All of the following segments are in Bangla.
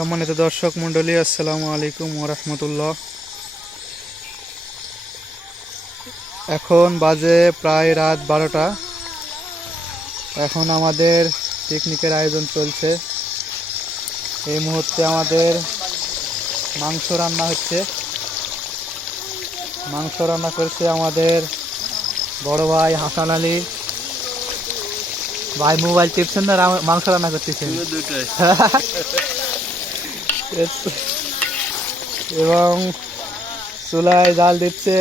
সম্মানিত দর্শক মণ্ডলী আসসালামু আলাইকুম ওরহমতুল্লাহ এখন বাজে প্রায় রাত বারোটা। এখন আমাদের পিকনিকের আয়োজন চলছে। এই মুহূর্তে আমাদের মাংস রান্না হচ্ছে। মাংস রান্না করছে আমাদের বড় ভাই হাসান আলী। ভাই মোবাইল টিপছেন না মাংস রান্না করতেছেন? এবং চুলায় জাল দিচ্ছে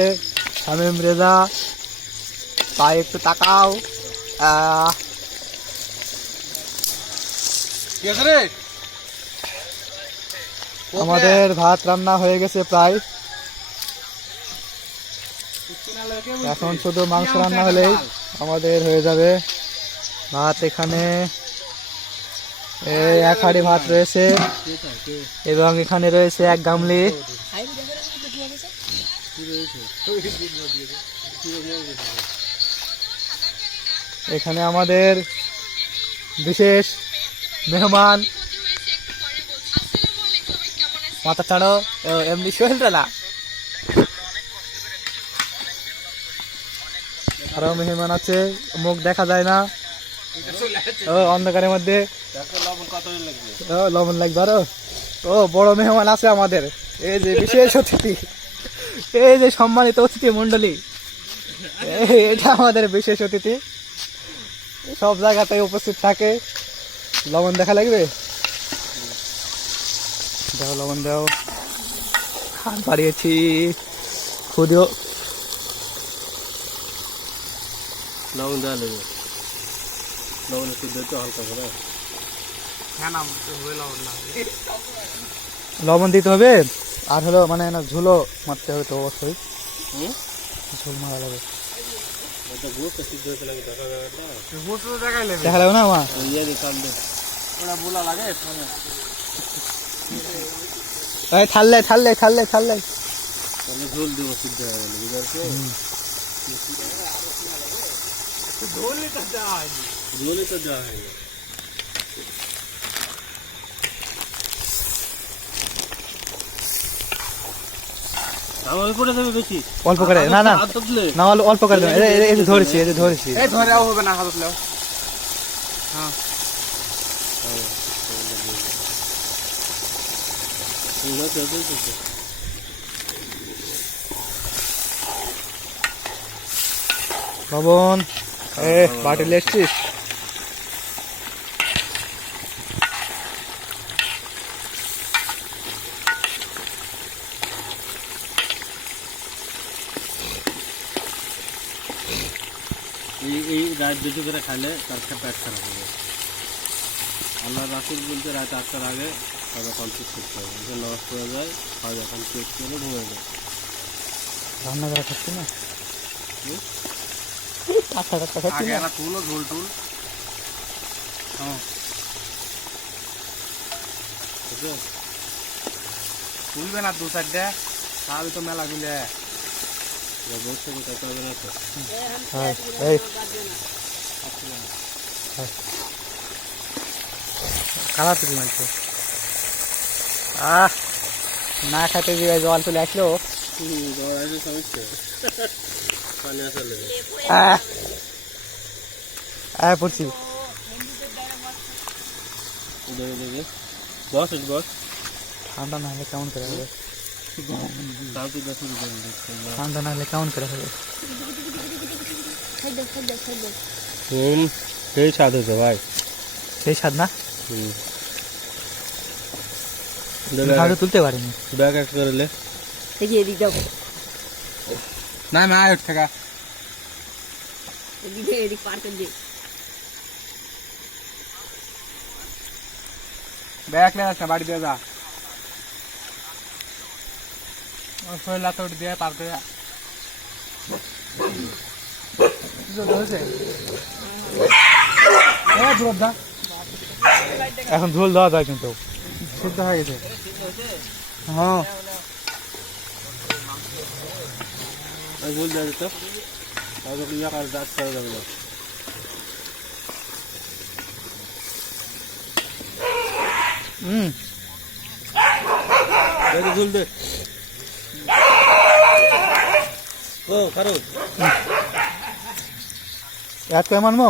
শামিম রেজা। তাই একটু তাকাও। আমাদের ভাত রান্না হয়ে গেছে প্রায়। এখন শুধু মাংস রান্না হলেই আমাদের হয়ে যাবে। ভাত এখানে এক হাড়ি ভাত রয়েছে, এবং এখানে রয়েছে এক গামলি। এখানে আমাদের বিশেষ মেহমান। মাথা ছাড়ো এমনি না। আরও মেহমান আছে, মুখ দেখা যায় না। ও, অন্ধকারের মধ্যে। লবণ লাগবে আরও। ও, বড় মেহমান আছে আমাদের। এই যে বিশেষ অতিথি। এই যে সম্মানিত অতিথি মন্ডলী এটা আমাদের বিশেষ অতিথি। সব জায়গাতে উপস্থিত থাকে। লবণ দেখা লাগবে? দাও, লবণ দাও। খান বাড়িয়েছি। খুদিও লবণ দেওয়া লাগবে। লবণ একটু দিতে হালকা করে। লবণ দিতে হবে আর হলো মানে না ঝুলো মারতে হবে তো অবশ্যই। ঝোল মারা লাগে দেখা যাবে না দেখা লাগবে না মা? ইয়ে দিয়ে কাট দে। ওটা বোলা লাগে এই থাললে থাললে থাললে থাললে ঝোল দেবো সিদ্ধ হয়ে গেলে বুঝতে পারছ? ঝোলই তো দেওয়া হয়নি। আমার উপরে দেবে বেশি? অল্প করে না না। না অল্প- অল্প করে দেবে। এই- এই- এই যে ধরেছি এই যে ধরেছি। এই ধরে হবে না হাত লেও এগুলো বাবন এ বাটি লেসছিস এই এই রাত দুটো করে খাইলে তার খেয়ে পেট খারাপ হবে আল্লাহ রাসুল বলতে রাত আটটার আগে খাওয়া কমপ্লিট করতে হবে যদি নষ্ট হয়ে যায় খাওয়া কমপ্লিট করে ঘুমিয়ে যায় রান্না করা খাচ্ছি না হুম? টাকা টাকা খাচ্ছি আগে না একটা তুলো ঝোল টুল ঠিক আছে তুলবে না দু চারটে তাহলে তো মেলা মিলে কালা তুলি মারছে আহ না খাইতে গিয়ে জল চলে আসলো আহ পড়ছি বস বস ঠান্ডা না হলে কেমন করে হবে তাও তুই দেখো দেখো ঠান্ডা না হলে কেমন করে হবে হুম সেই স্বাদ হয়েছে ভাই সেই স্বাদ না হুম ভালো তুলতে পারিনি ব্যাগ এক করে লে দেখি এদিক যাও না না আয় থেকে এদিক দিয়ে এদিক পার করে দিয়ে ব্যাগ নিয়ে আসা বাড়ি দিয়ে যা ও শরীর তো দিয়ে পার করে। এখন ঝোল দেওয়া যায় কিন্তু। সিদ্ধ হয়ে গেছে। হ্যাঁ। ভুল দেওয়া যেত। তাহলে ইয়া কাজ যাবে না। হুম। ঝুল দে। ও কারও এক মানবো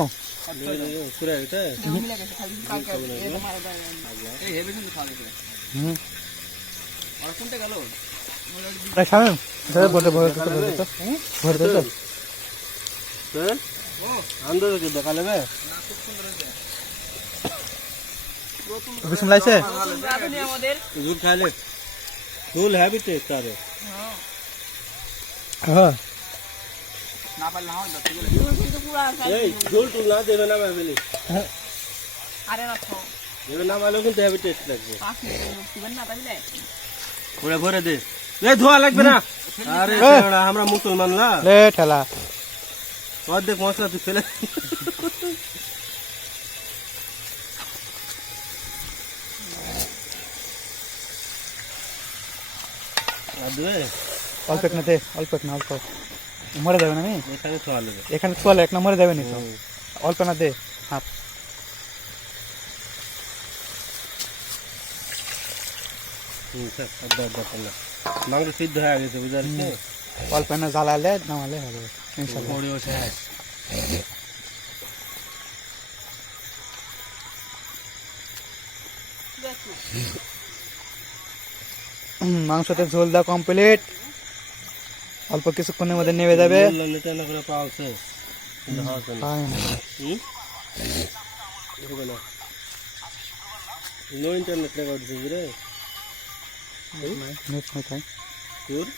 ভরে দিতে ভরে দিতে ভরে দিতে হ্যাঁ। ঝুল খাইলে ঝুল হ্যাভি টেস্ট আরে হ্যাঁ না পারলে হয় তো কিন্তু পুরা এই ঝুল টুল না দেবে না ভাবিলি। আরে না তো দেবে না ভালো কিন্তু হ্যাভি টেস্ট লাগবে। পাঁচ মিনিট দিবেন না তাইলে পুরা ভরে দে। এই ধোয়া লাগবে না। আরে এ। ছেড়া, আমরা মুসলমান না। লে ঠেলা। অর্ধেক মশলা তুই ফেলে আর দেবে অল্প এক না দে মরে যাবে না এখানে চলে এক না মরে যাবে নি তো? অল্প না দে হাফ। মাংস সিদ্ধ হয়ে গেছে অল্প না জ্বালালে নামালে হবে মাংসতে ঝোল দেওয়া কমপ্লিট অল্প কিছুক্ষণের মধ্যে নেমে যাবে নেটে না